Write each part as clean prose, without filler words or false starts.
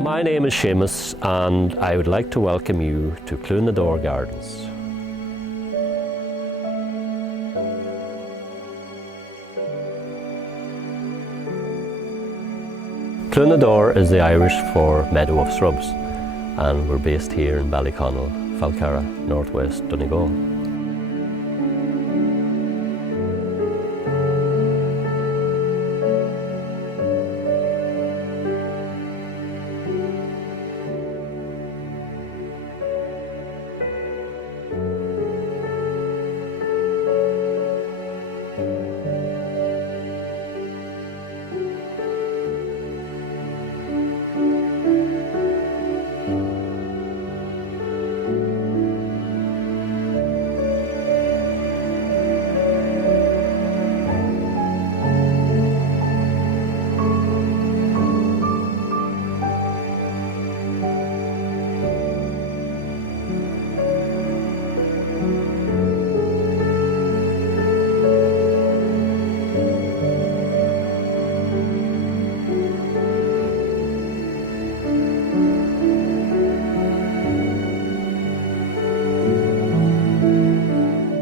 My name is Seamus and I would like to welcome you to Cluain Gardens. Cluain is the Irish for meadow of shrubs, and we're based here in Ballyconnell, Falcarragh, northwest Donegal.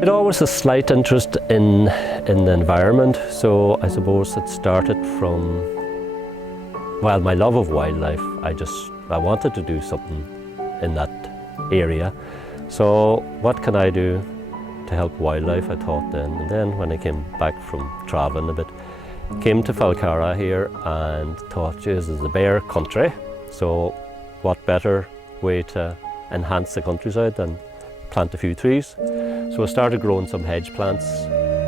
It always a slight interest in the environment, so I suppose it started from, well, my love of wildlife. I wanted to do something in that area. So what can I do to help wildlife, I thought then. And then when I came back from travelling a bit, came to Falcarragh here and thought, geez, this is a bare country, so what better way to enhance the countryside than plant a few trees. So I started growing some hedge plants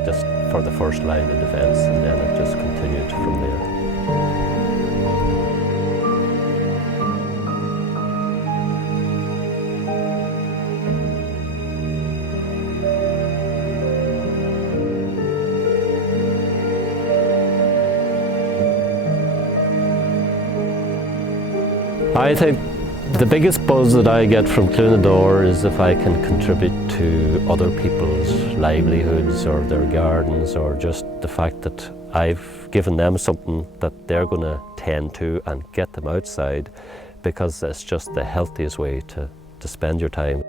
just for the first line of defence, and then it just continued from there. I think the biggest buzz that I get from Cluain is if I can contribute to other people's livelihoods or their gardens, or just the fact that I've given them something that they're going to tend to and get them outside, because it's just the healthiest way to spend your time.